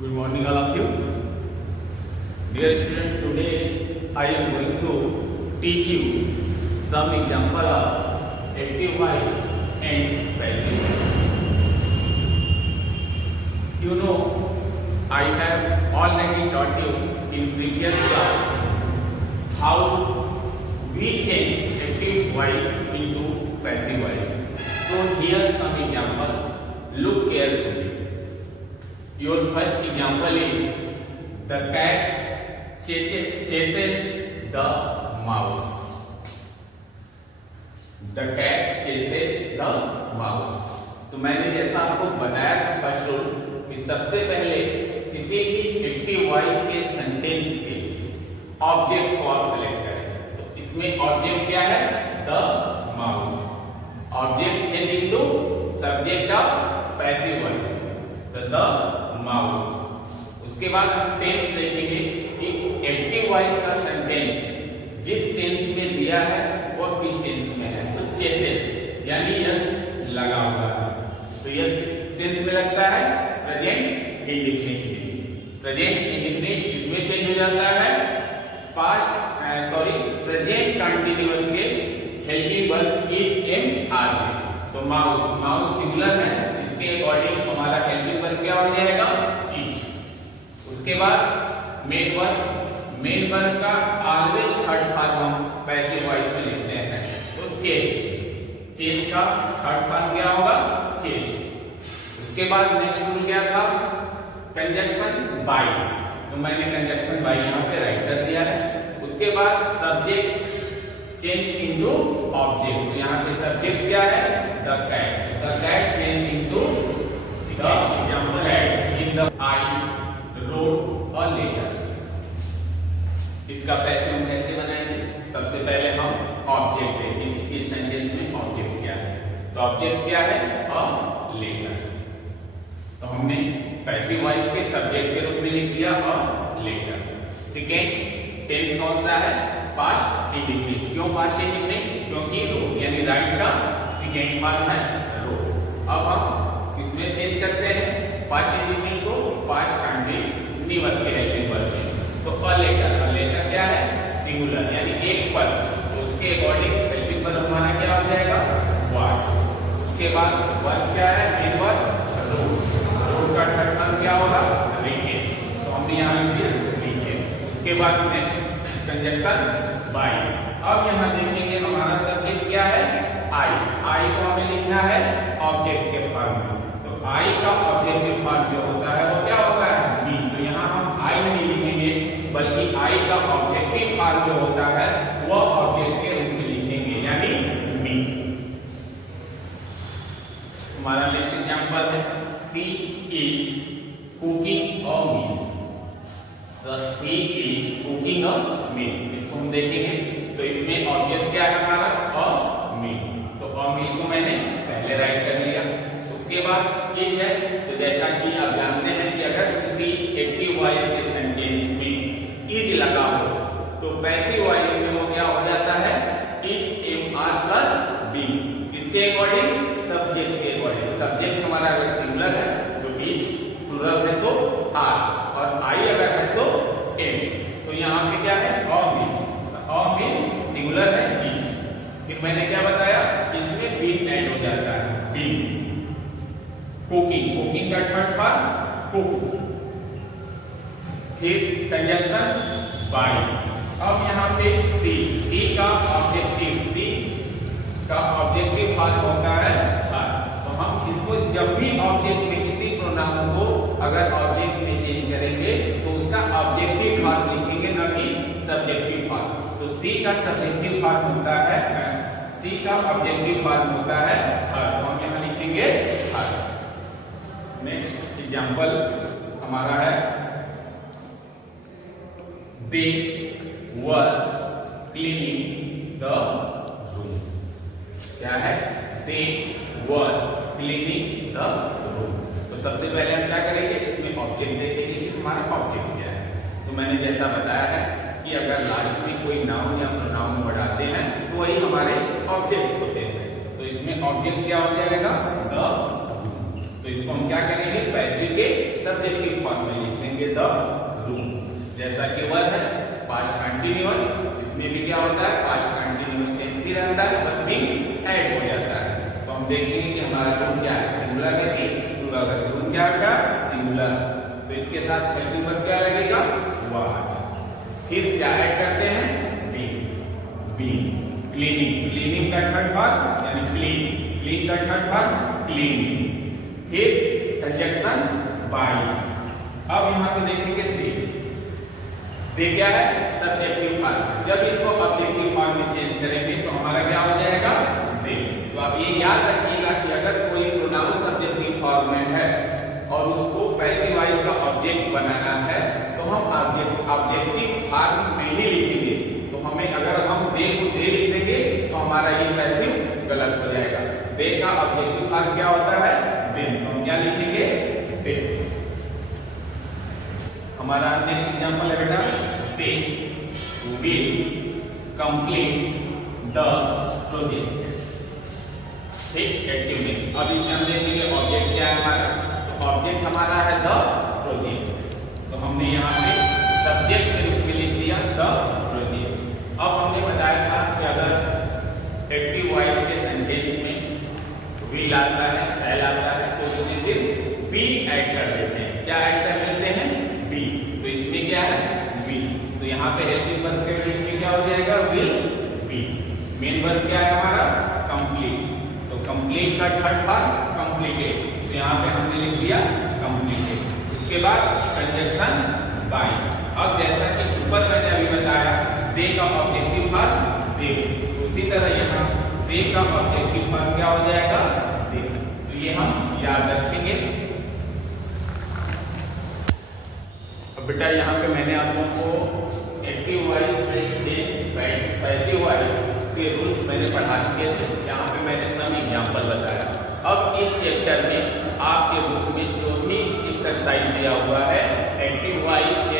Good morning, all of you. Dear student, today I am going to teach you some example of active voice and passive voice. You know, I have already taught you in previous class how we change active voice into passive voice. So here some example. Look carefully. Your first example is the cat chases the mouse. The cat chases the mouse. तो मैंने जैसा आपको बताया था first rule कि सबसे पहले किसी भी एक्टिव वॉइस के सेंटेंस के ऑब्जेक्ट को आप सेलेक्ट करें। तो इसमें ऑब्जेक्ट क्या है? The mouse. Object change into subject of passive voice, the mouse. उसके बाद हम टेंस देखेंगे कि एक्टिव वॉइस का सेंटेंस जिस टेंस में दिया है वो किस टेंस में है। तो चेसेस यानी यस लगा हुआ है, तो यस किस टेंस में लगता है? प्रेजेंट इंडेफिनिट में। प्रेजेंट इंडेफिनिट इसमें चेंज हो जाता है प्रेजेंट कंटीन्यूअस के helping verb is and are में। तो माउस सिंगुलर है, इसके अकॉर्डिंग हमारा हेल्पिंग वर्ब क्या हो जाएगा? इज। उसके बाद मेन वर्ब का ऑलवेज थर्ड फॉर्म हम पैसिव वॉइस में लिखते हैं, तो चेस्ट का थर्ड फॉर्म क्या होगा? चेस्ट। उसके बाद नेक्स्ट रूल क्या था? कंजक्शन बाय, तो मैंने कंजक्शन बाय यहाँ पे राइट कर दिया है। उसके बाद सब्जेक्ट चेंज इनटू ऑब्जेक्ट, तो यहाँ पे सब्जेक्ट क्या है? The cat change into the cat in the I wrote और लेटर। इसका पैसिव हम कैसे बनाएंगे? सबसे पहले हम ऑब्जेक्ट देखेंगे, इस सेंटेंस में ऑब्जेक्ट क्या है। तो ऑब्जेक्ट क्या है? A letter. तो हमने पैसिव वॉइस के सब्जेक्ट के रूप में लिख दिया अ लेटर। सेकेंड टेंस कौन सा है? Past indefinite. क्यों पास्ट इंडेफिनिट? क्योंकि रोड यानी राइट का सेकेंड फॉर्म है रोड। अब हम इसमें चेंज करते हैं पास्ट इंडेफिनिट को पास्ट कंटीन्यूअस के हेल्पिंग वर्ब में। तो अ लेटर क्या है? सिंगुलर यानी एक पद, तो उसके अकॉर्डिंग हेल्पिंग वर्ब हमारा क्या हो जाएगा? वाज। उसके बाद वर्ब क्या है? मेन वर्ब रोड का थर्ड फॉर्म क्या होगा? रिटेन, तो हमने यहाँ लिख दिया रिटेन। उसके बाद नेक्स्ट कंजक्शन बाय। अब यहाँ देखेंगे हमारा सब्जेक्ट क्या है? आई को हमें लिखना है ऑब्जेक्ट के फॉर्म में। तो आई का ऑब्जेक्टिव फॉर्म जो होता है वो क्या होता है? मी। तो यहाँ हम आई नहीं लिखेंगे, बल्कि आई का ऑब्जेक्टिव फॉर्म जो होता है वो ऑब्जेक्ट के रूप में लिखेंगे, यानी मी। हमारा नेक्स्ट एग्जांपल है she is cooking a meal. She is cooking a meal, इसको हम देखेंगे। तो इसमें ऑब्जेक्ट क्या है हमारा? अ मील। तो अ मील को मैंने पहले राइट कर लिया। उसके बाद इज है, तो जैसा कि आप जानते हैं कि अगर किसी एक्टिव वॉइस के सेंटेंस में इज लगा हो तो पैसिव वॉइस में वो क्या हो जाता है? Is am are plus be. इसके अकॉर्डिंग सब्जेक्ट के अकॉर्डिंग, सब्जेक्ट हमारा अगर सिंगुलर है तो इज, प्लुरल है तो आर, और आई अगर है तो एम। तो यहाँ पे क्या है? अ मील सिंगुलर है इज। फिर मैंने क्या बताया? इसमें बीन ऐड हो जाता है, बीन। कुकिंग का थर्ड फॉर्म कुक। फिर कंजक्शन बाय। अब यहाँ पे सी का ऑब्जेक्टिव फॉर्म होता है हर। तो हम इसको जब भी ऑब्जेक्ट में किसी प्रोनाउन को अगर ऑब्जेक्ट में चेंज करेंगे तो उसका ऑब्जेक्टिव फॉर्म लिखेंगे, ना कि सब्जेक्टिव फॉर्म। तो सी का सब्जेक्टिव फॉर्म होता है, सी का ऑब्जेक्टिव फॉर्म होता है हर, तो हम यहाँ लिखेंगे हर। नेक्स्ट एग्जांपल हमारा है दे वर क्लीनिंग द रूम। क्या है? दे वर क्लीनिंग द रूम। तो सबसे पहले हम क्या करेंगे? इसमें ऑब्जेक्ट देखेंगे कि हमारा ऑब्जेक्ट क्या है। तो मैंने जैसा बताया है कि अगर लास्ट में कोई नाउन या प्रोनाउन वर्ड आते हैं तो वही हमारे ऑब्जेक्ट होते हैं। तो इसमें ऑब्जेक्ट क्या हो जाएगा? द। तो इसको हम क्या करेंगे? पैसिव के सब्जेक्टिव फॉर्म में लिखेंगे। हमारा रूम क्या है, सिंगुलर है कि प्लूरल है, रूम क्या है, सिंगुलर। तो इसके साथ हेल्पिंग वर्ब क्या लगेगा, वाज। फिर क्या ऐड करते हैं, बीन। क्लीनिंग, क्लीनिंग का थर्ड वर्ब यानी क्लीन, क्लीन का थर्ड वर्ब क्लीन। फिर कंजक्शन बाय। अब यहाँ पे देखेंगे दे क्या है, सब्जेक्टिव फॉर्म। जब इसको ऑब्जेक्टिव फॉर्म में चेंज करेंगे तो हमारा क्या हो जाएगा, दे। तो आप ये याद रखिएगा कि अगर कोई प्रोनाउन सब्जेक्टिव फॉर्म में है और उसको पैसिव वॉइस का ऑब्जेक्ट बनाना है तो हम ऑब्जेक्टिव फॉर्म में ही लिखेंगे। तो हमें अगर हम दे को दे लिख देंगे तो हमारा ये पैसिव गलत हो जाएगा। दे का ऑब्जेक्टिव फॉर्म क्या होता है, देन। तो हम क्या लिखेंगे, दे। हमारा नेक्स्ट एग्जांपल है बेटा, they will complete the project. ठीक, एक्टिव में। अब इसमें हम देखेंगे ऑब्जेक्ट क्या है हमारा, तो ऑब्जेक्ट हमारा है द प्रोजेक्ट। तो हमने यहाँ पे सब्जेक्ट के रूप में लिख दिया द प्रोजेक्ट। अब हमने बताया था कि अगर एक्टिव वॉइस के सेंटेंस में विल आता है, शैल आता है, तो उसमें सिर्फ बी ऐड कर देते हैं। क्या ऐड कर देते हैं, बी। तो इसमें क्या है, विल। तो यहाँ पे हेल्पिंग वर्ब के रूप में क्या हो जाएगा, विल बी। मेन वर्ब क्या है हमारा, कंप्लीट। तो कंप्लीट का थर्ड फॉर्म कंप्लीटेड। तो यहाँ पे हमने लिख दिया कंप्लीटेड। इसके बाद कंजक्शन बाय। अब जैसा कि ऊपर मैंने अभी बताया दे का ऑब्जेक्टिव फॉर्म दे, उसी तरह यहाँ दे का ऑब्जेक्टिव फॉर्म क्या हो जाएगा, दे। तो ये हम याद रखेंगे। अब बेटा यहाँ पे मैंने आप लोगों को एक्टिव वॉइस से पैसिव वॉइस के रूल्स मैंने पढ़ा चुके थे। यहाँ पे मैंने सब एग्जांपल बताया। अब इस चैप्टर में आपके बुक में जो भी एक्सरसाइज दिया हुआ है एक्टिव वॉइस